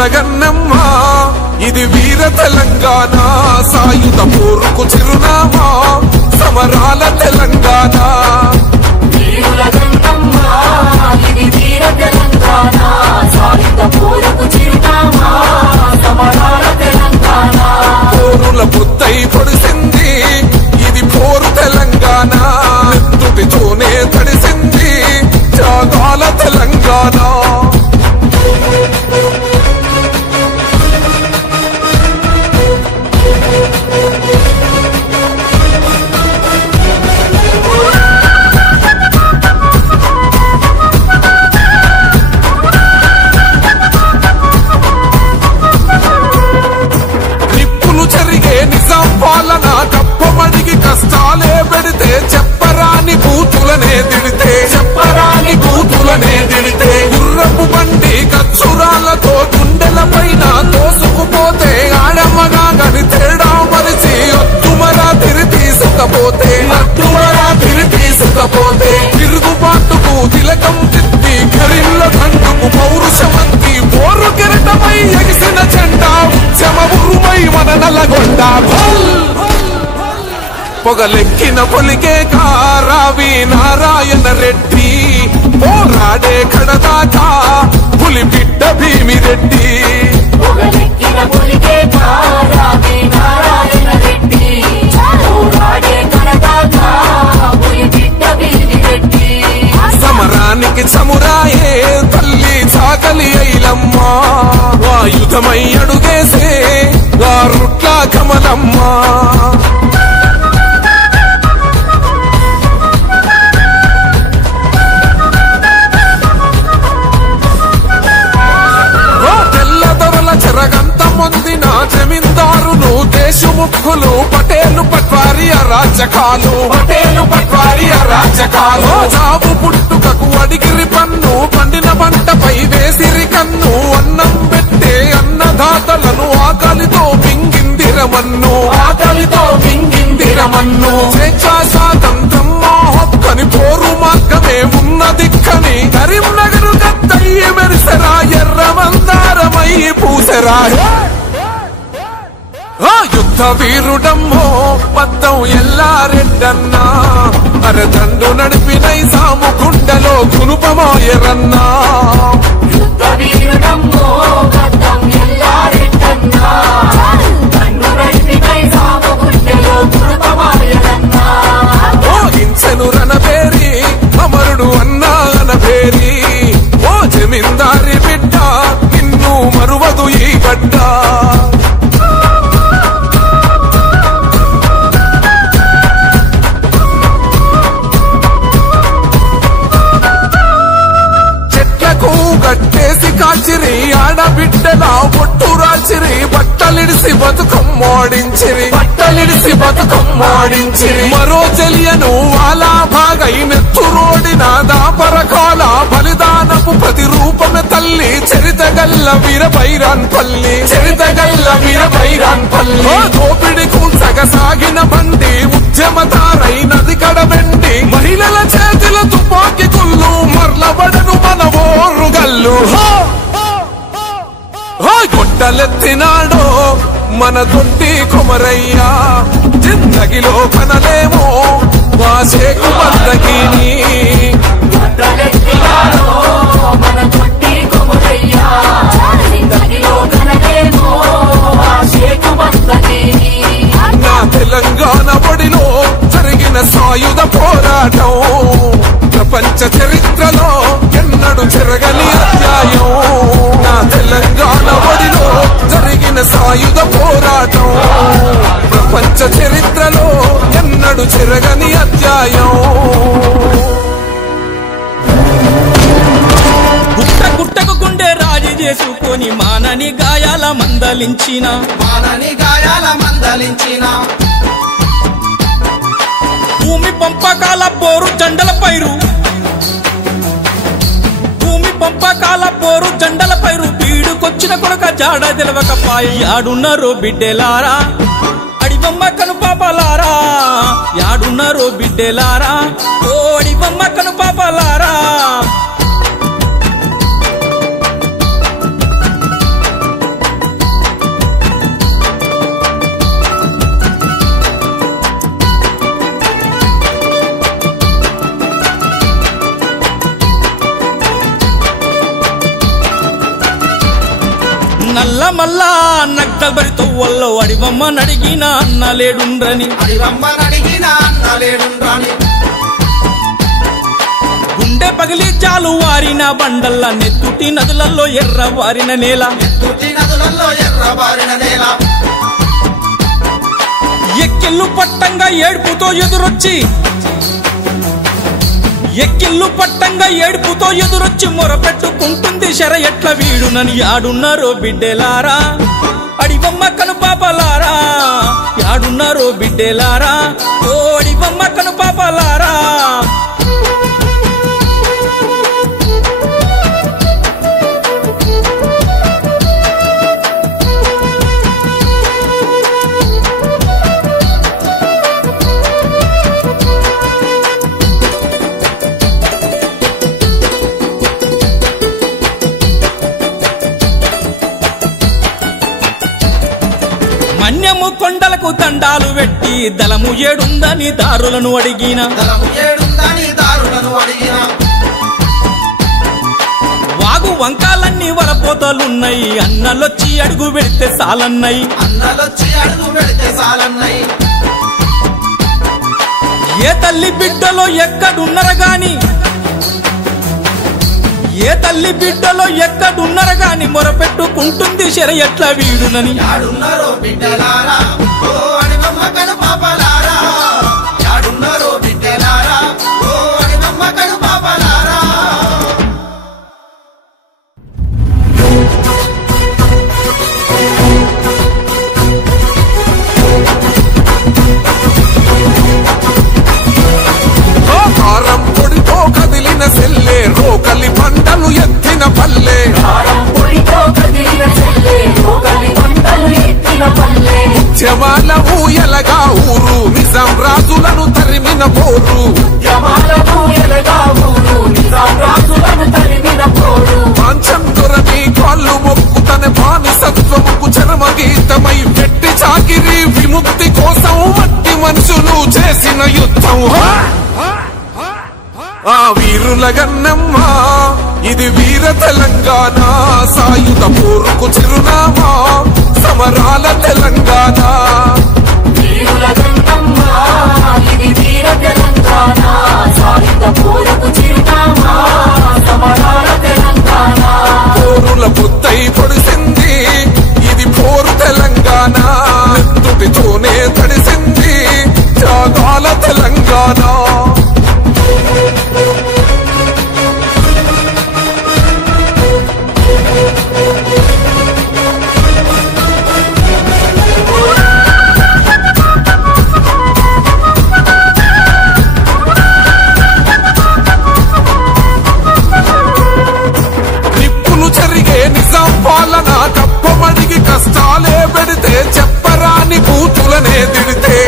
వీరుల గన్నమ్మ ఇది వీర తెలంగాణ సాయుధ పోరుకు చిరునామా సమరాల తెలంగాణ వీరుల గన్నమ్మ ఇది వీర తెలంగాణ సాయుధ పోరుకు చిరునామా సమరాల తెలంగాణ పోరుల బుద్ధై పొడిసింది ఇది పోరు తెలంగాణ నెత్తుటితోనే తడిసింది త్యాగాల తెలంగాణ కష్టాలే పెడితే చెప్పరాని బూతులనే తిడితే గుర్రపు బండి కచ్చురాలతో గుండెల పైన తోసుకుపోతే ఆడమ్మగా గని తేడా మరిచి అత్తుమరా తిరి తీసుకపోతే తిరుగుబాటుకు తిలకం తిప్పి గరిల్ల దండుకు పౌరుషమంతి పోరు కిరటమై ఎగిసిన జెండా ఉద్యమ ఉరుమై మన నల్లగొండ పొగలెక్కిన పొలికే కారావి నారాయణ రెడ్డి పోరాడే కడదాకా పులి బిడ్డ భీమిరెడ్డి పొగలెక్కిన పొలికే కారావి నారాయణ రెడ్డి పోరాడే కడదాకా పులి బిడ్డ భీమిరెడ్డి సమరానికి సమురాయే తల్లి చాకలి ఐలమ్మ వాయుధమై అడుగేసే వారుట్ల కమలమ్మ చెరగంత మొందిన జమీందారులు దేశముఖులు పటేలు పట్వారి అరాచకాలు జాబు పుట్టుకకు అడిగిరి పన్ను పండిన పంటపై వేసిరి కన్ను అన్నం పెట్టే అన్నదాతలను ఆకలితో మింగిందిరమన్ను స్వేచ్ఛా స్వాతంత్రం మా హక్కని పోరు మార్గమే ఉన్న దిక్కని కరీంనగర్ గద్దయ్య మెరిసరా ఎర్ర మందారమై పూసరా యుద్ధ వీరుడమ్మో పద్దం ఎల్లారెడ్డన్నా అరదండు నడిపినై సాము గుండెలో గునుపమాయరన్నా ఇంచెను రణబేరి అమరుడు అన్నా అనబేరి ఓ జమీందారి బిడ్డ నిన్ను మరువదు ఈ గడ్డ గట్టేసి కాచిరి ఆడబిడ్డలా ఒట్టు రాచిరి బట్టలిడిసి బతుకమ్మాడించిరి మరో చెలియను వాలా భాగై నెత్తురోడిన దాపరకాల బలిదానపు ప్రతిరూపమే తల్లి చరితగల్ల వీరబైరాన్ పల్లి దోపిడి కూల్చగ సాగిన బండి ఉద్యమతారై నది కడబెండి మహిళల చేతుల తుపాకి కుళ్ళు మర్లబడను మన ఓరుగల్లు గొడ్డలెత్తినాడో మన దొడ్డి కొమరయ్యా జిందగిలో కనలేమో వాసేకు బందగిని నా తెలంగాణ బడిలో జరిగిన సాయుధ పోరాటం ప్రపంచ చరిత్రలో ఎన్నడు చెరగని అధ్యాయం నా తెలంగాణ బడిలో జరిగిన సాయుధ పోరాటం ప్రపంచ చరిత్రలో ఎన్నడు చెరగని అధ్యాయం గుట్టకు గుండె రాజీ చేసుకొని మానని గాయాల మందలించిన భూమి పంపకాల పోరు జెండల పైరు బీడుకొచ్చిన కొనక జాడ తెలవకపాయి ఆడున్నారో బిడ్డెలారా అడిబొమ్మ కను పాపలారా యాడున్నారో బిడ్డెలారా ఓ అడిబొమ్మ కను పాపలారా మల్ల మల్లా నక్తల్బరితో వల్ల అడివమ్మ నడిగిన అన్నలేడుండ్రని గుండె పగిలి చాలు వారిన బండల్ల నెత్తుటి నదులలో ఎర్ర వారిన నేల ఎక్కిళ్ళు పట్టంగా ఏడుపుతో ఎదురొచ్చి మొరపెట్టుకుంటుంది శర ఎట్ల వీడునని యాడున్నారో బిడ్డెలారా అడివమ్మ కను పాపలారా యాడున్నారో బిడ్డెలారా ఓ అడివమ్మ కను పాపలారా మన్యము కొండలకు దండాలు పెట్టి దళము ఏడుందని దారులను అడిగిన వాగు వంకాలన్నీ వరపోతలున్నాయి అన్నలొచ్చి అడుగు పెడితే సాలన్నాయి ఏ తల్లి బిడ్డలో ఎక్కడున్నర గాని మొరపెట్టుకుంటుంది శర ఎట్ల వీడునని రోకలి పంటలు ఎత్తిన పల్లె జవాల ఊయలగా ఊరు నిజాం రాజులను తరిమిన పోరు పాంచం దొరని కాళ్ళు మొక్కుతన బానిసత్వముకు చరమ గీతమై పెట్టి చాకిరి విముక్తి కోసం మట్టి మనుషులు చేసిన యుద్ధం ఆ వీరుల గన్నమ్మ ఇది వీర తెలంగాణ సాయుధ పోరుకు చిరునామా సమరాల తెలంగాణ వీరుల గన్నమ్మ ఇది వీర తెలంగాణ సాయుధ పోరుకు చిరునామా సమరాల తెలంగాణ పోరుల పుత్తై పొడిసింది ఇది పోరు తెలంగాణ నెత్తుటితోనే తడిసింది త్యాగాల తెలంగాణ పాలన కప్పమడిగి కష్టాలే పెడితే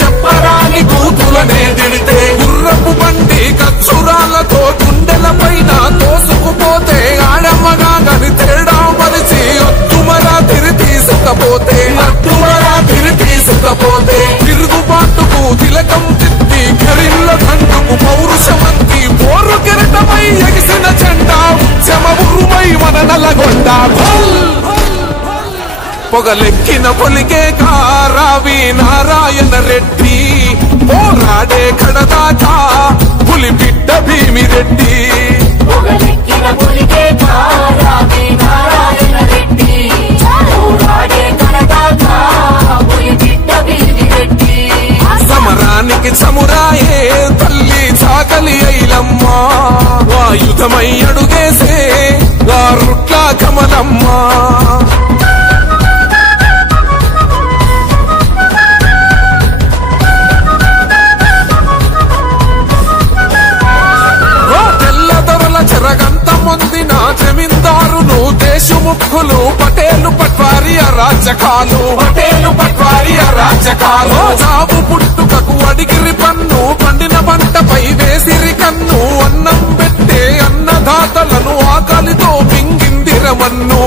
చెప్పరాని బూతులనే దిడితే గుర్రపు బండి కచ్చురాలతో గుండెల పైన తోసుకుపోతే ఆడమ్మగా గని తేడా మరిచి ఒత్తుమరా తిరి తీసుకపోతే తిరుగుబాటుకు తిలకం తిప్పి గరిల్ల దండుకు పౌరుషమంతి పోరు కిరటమై ఎగిసిన జెండా ఉద్యమ ఉరుమై మన నల్లగొండ పొగలెక్కిన పొలికే కారావి నారాయణ రెడ్డి పోరాడే కడదాకా పులి బిడ్డ భీమిరెడ్డి పొగలెక్కిన పొలికే కారావి నారాయణ రెడ్డి పోరాడే కడదాకా పులి బిడ్డ భీమిరెడ్డి సమరానికి చమురాయే తల్లి చాకలి ఐలమ్మ వాయుధమై అడుగేసే వారుట్ల కమలమ్మ చెరగంత మొందిన జమీందారులు దేశముఖులు పటేలు పట్వారి అరాచకాలు చావు పుట్టుకకు అడిగిరి పన్ను పండిన పంటపై వేసిరి కన్ను అన్నం పెట్టే అన్నదాతలను ఆకలితో మింగిందిరమన్ను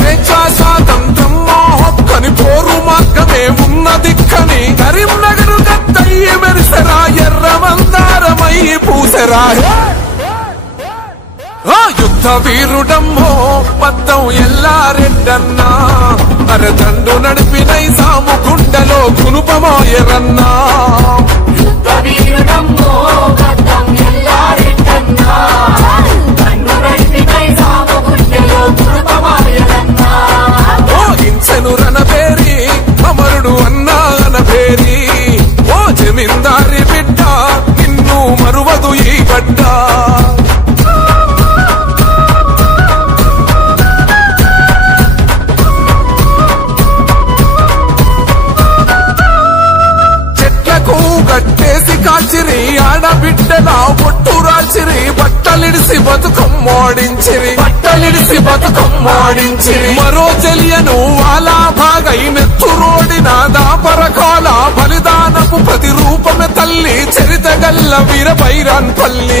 స్వేచ్ఛా స్వాతంత్రం మా హక్కని పోరు మార్గమే ఉన్న దిక్కని కరీంనగర్ గద్దయ్యి మెరిసెరా ఎర్రమందారమై పూసెరా యుద్ధ వీరుడమ్మో అబద్ధం ఎల్లారెడ్డన్నా అరదండు నడిపినై సాము గుండెలో గునుపమోయరన్నా యుద్ధ వీరుడమ్మో గద్దం ఎల్లారెడ్డన్నా కన్ను నడిపినై సాము గుండెలో గునుపమోయరన్నా ఓ హింసను రణబేరి అమరుడు అన్నా అనబేరి ఓ జమీందారి బిడ్డ నిన్ను మరువదు ఈ గడ్డ గట్టేసి కాల్చిరి ఆడబిడ్డలా ఒట్టు రాల్చిరి బట్టలిడిసి బతుకమ్మాడించిరి మరో చెలియను వాలా భాగై నెత్తురోడిన దాపరకాల బలిదానపు ప్రతిరూపమే తల్లి చరితగల్ల వీరభైరాన్ పల్లి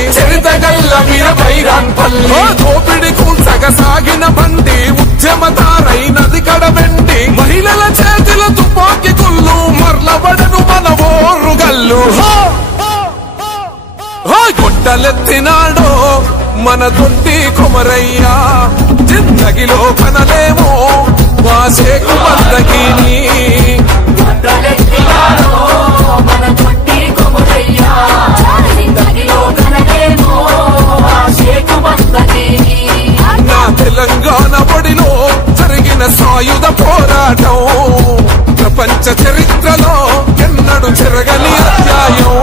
దోపిడి కూల్చగ సాగిన బండి ఉద్యమతారై నది కడబెండి మహిళల చేతుల తుపాకి గుళ్ళు మర్లబడను మన ఓరుగల్లు గొడ్డలెత్తినాడో మన దొడ్డి కొమరయ్యా జిందగిలో కనలేమో వాసేకు బందగిని నా తెలంగాణ ఒడిలో జరిగిన సాయుధ పోరాటం ప్రపంచ చరిత్రలో ఎన్నడు చెరగని అధ్యాయం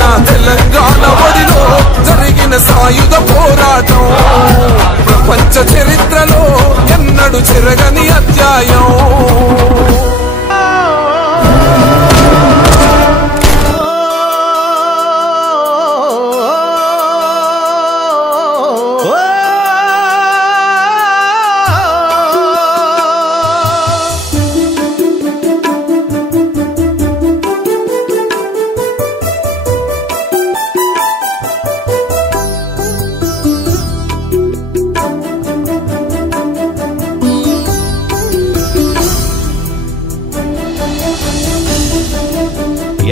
నా తెలంగాణ ఒడిలో జరిగిన సాయుధ పోరాటం ప్రపంచ చరిత్రలో ఎన్నడు చెరగని అధ్యాయం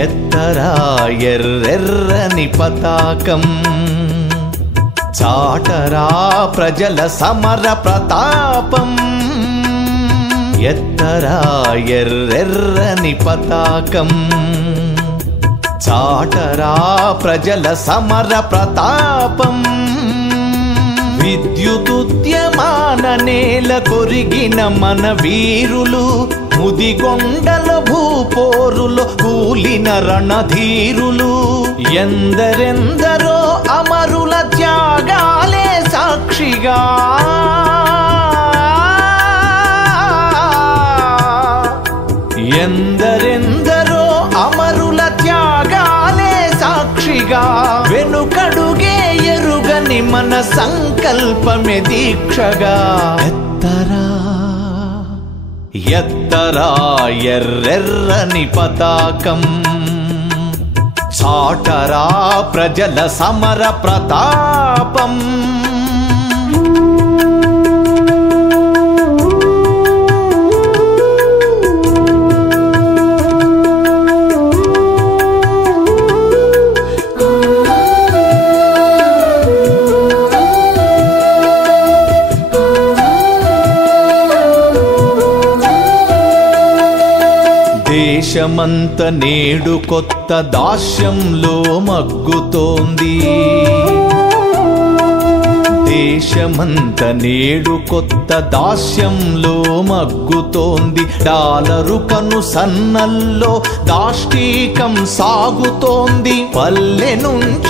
ఎత్తరా ఎర్రెర్రని పతాకం చాటరా ప్రజల సమర ప్రతాపం ఎత్తరా ఎర్రెర్రని పతాకం చాటరా ప్రజల సమర ప్రతాపం విద్యుదుద్యమాన నేల కొరిగిన మన వీరులు ముదిగొండల భూపోరులో కూలిన రణధీరులు ఎందరెందరో అమరుల త్యాగాలే సాక్షిగా ఎందరెందరో అమరుల త్యాగాలే సాక్షిగా వెనుకడుగే ఎరుగని మన సంకల్పమే దీక్షగా ఎత్తరా ఎర్రెర్రని పతాకం చాటరా ప్రజల సమర ప్రతాపం దేశమంత నేడు కొత్త దాస్యంలో మగ్గుతోంది దేశమంత నేడు కొత్త దాస్యంలో మగ్గుతోంది డాలరు కను సన్నల్లో దాష్టీకం సాగుతోంది పల్లె నుంచి